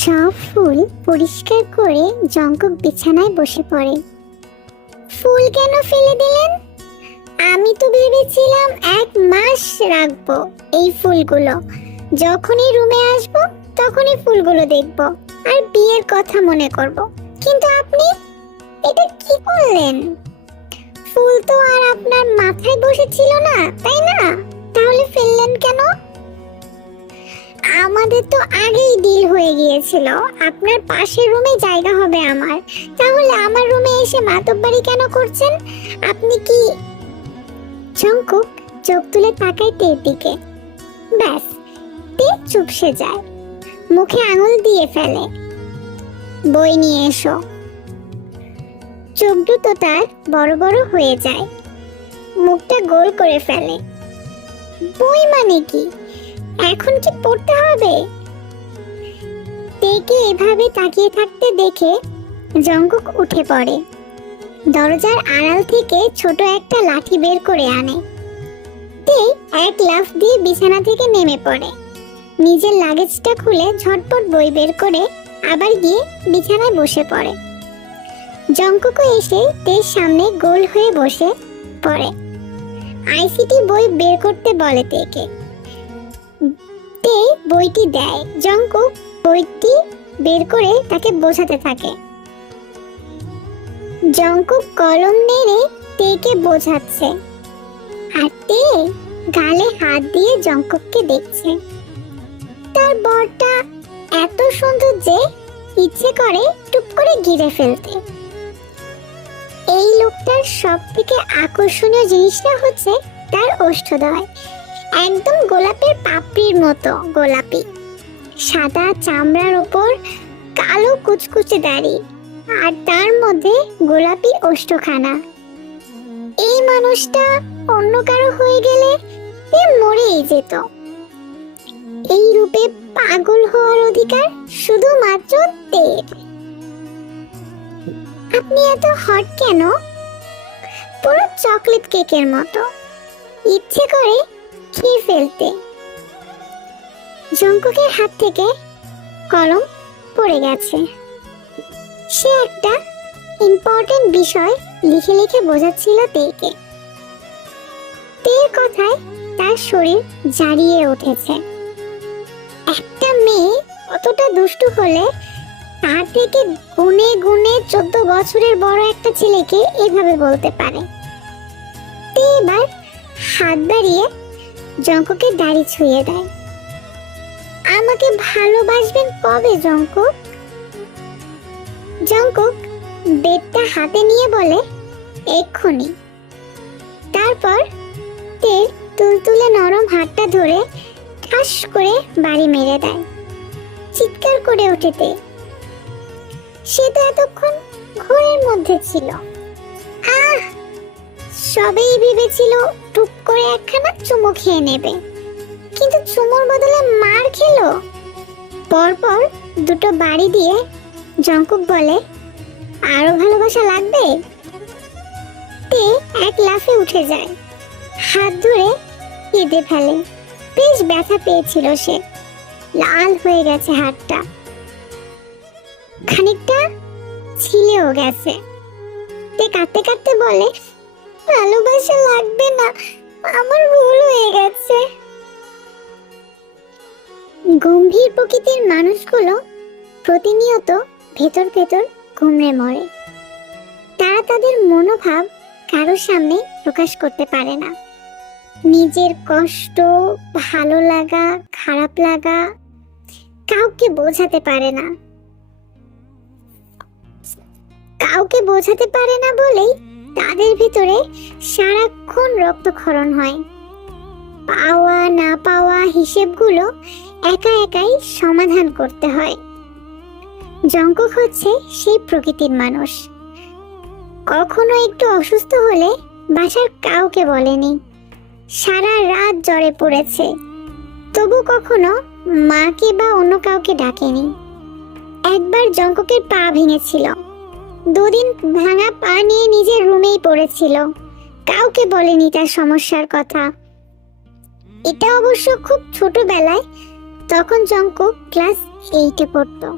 সব ফুল পরিষ্কার করে জঙ্কক বিছানায় বসে পড়ে। ফুল কেন ফেলে দিলেন? আমি তো ভেবেছিলাম 1 মাস রাখবো এই ফুলগুলো। যখনই রুমে আসবো তখনই ফুলগুলো দেখবো আর বিয়ের কথা মনে করব। কিন্তু আপনি এটা কি করলেন? ফুল তো আর আপনার মাথায় বসেছিল না, তাই না? তাহলে ফেললেন কেন? আমাদের তো আগেই ডিল হয়ে গিয়েছিল আপনার পাশের রুমে জায়গা হবে আমার। তাহলে আমার রুমে এসে মাতব্বারি কেন করছেন? আপনি কি? জঙ্কুক চোখ তুলে তাকায় তের দিকে। ব্যাস, তে চুপসে যায়, মুখে আঙুল দিয়ে ফেলে। বই নিয়ে এসো। চোখ দুটো তার বড় বড় হয়ে যায়, মুখটা গোল করে ফেলে। বই মানে কি? এখন কি পড়তে হবে? তেকে এভাবে তাকিয়ে থাকতে দেখে জঙ্কুক উঠে পড়ে। দরজার আড়াল থেকে ছোট একটা লাঠি বের করে আনে। তে এক লাফ দিয়ে বিছানা থেকে নেমে পড়ে। নিজের লাগেজটা খুলে ঝটপট বই বের করে আবার গিয়ে বিছানায় বসে পড়ে। জঙ্কুকও এসে তের সামনে গোল হয়ে বসে পড়ে। আইসিটি বই বের করতে বলে তেকে। তে বইটি দেয়। জঙ্কুক বইটি বের করে তাকে বোঝাতে থাকে। জঙ্কুক কলম নেড়ে তেকে বোঝাচ্ছে, আর তে গালে হাত দিয়ে জঙ্কুককে দেখছে। তার বরটা এত সুন্দর যে ইচ্ছে করে টুপ করে গিলে ফেলতে। এই লোকটার সব থেকে আকর্ষণীয় জিনিসটা হচ্ছে তার ওষ্ঠদ্বয়, একদম গোলাপের পাপড়ির মতো গোলাপি। সাদা চামড়ার উপর কালো কুচকুচে দাড়ি, আর তার মধ্যে গোলাপি ওষ্ঠখানা। এই মানুষটা অন্য কারো হয়ে গেলে সে মরেই যেত। এই রূপে পাগল হওয়ার অধিকার শুধুমাত্র তের। আপনি এত হট কেন? পুরো চকলেট কেকের মতো, ইচ্ছে করে খেয়ে ফেলতে। জঙ্কুকের হাত থেকে কলম পড়ে গেছে। সে একটা ইম্পর্টেন্ট বিষয় লিখে লিখে বোঝাচ্ছিল তেকে। তের কথায় তার শরীর জারিয়ে উঠেছে। একটা মেয়ে কতটা দুষ্টু হলে তার থেকে গুনে গুনে 14 বছরের বড় একটা ছেলেকে এভাবে বলতে পারে। তে এবার হাত বাড়িয়ে জঙ্কুকের দাড়ি ছুঁয়ে দেয়। আমাকে ভালোবাসবেন কবে জঙ্কুক? জঙ্কুক বেডটা হাতে নিয়ে বলে, এক্ষুনি। তারপর তের তুলতুলে নরম হাতটা ধরে ঠাস করে বাড়ি মেরে দেয়। চিৎকার করে ওঠে তে। সে তো এতক্ষণ ঘোরের মধ্যে ছিল। আহ, সবেই ভেবেছিল টুক করে একখানা চুমু খেয়ে নেবে, কিন্তু চুমুর বদলে মার খেলো। পরপর দুটো বাড়ি দিয়ে জঙ্কুক বলে, আরো ভালোবাসা লাগবে? তে এক লাফে উঠে যায়, হাত ধরে কেঁদে ফেলে। বেশ ব্যথা পেয়েছিল সে, লাল হয়ে গেছে হাতটা, খানিকটা ছিলেও গেছে। তে কাঁদতে কাঁদতে বলে, ভালোবাসা লাগবে না, আমার ভুল হয়ে গেছে। গম্ভীর প্রকৃতির মানুষগুলো প্রতিনিয়ত ভেতর ভেতর ঘুমড়ে মরে। তারা তাদের মনোভাব কারোর সামনে প্রকাশ করতে পারে না। নিজের কষ্ট, ভালো লাগা, খারাপ লাগা কাউকে বোঝাতে পারে না। কাউকে বোঝাতে পারে না বলেই তাদের ভিতরে সারাক্ষণ রক্তক্ষরণ হয়। পাওয়া না পাওয়া হিসেবগুলো একা একাই সমাধান করতে হয়। জঙ্কুক হচ্ছে সেই প্রকৃতির মানুষ। কখনো একটু অসুস্থ হলে বাসার কাউকে বলেনি, সারা রাত জ্বরে পড়েছে, তবু কখনো মাকে বা অন্য কাউকে ডাকেনি। একবার জঙ্কুকের পা ভেঙেছিল, 2 দিন ভাঙা পা নিয়ে নিজের রুমেই পড়েছিল, কাউকে বলেনি তার সমস্যার কথা। এটা অবশ্য খুব ছোটবেলায়, তখন জঙ্কুক ক্লাস 8-এ পড়তো।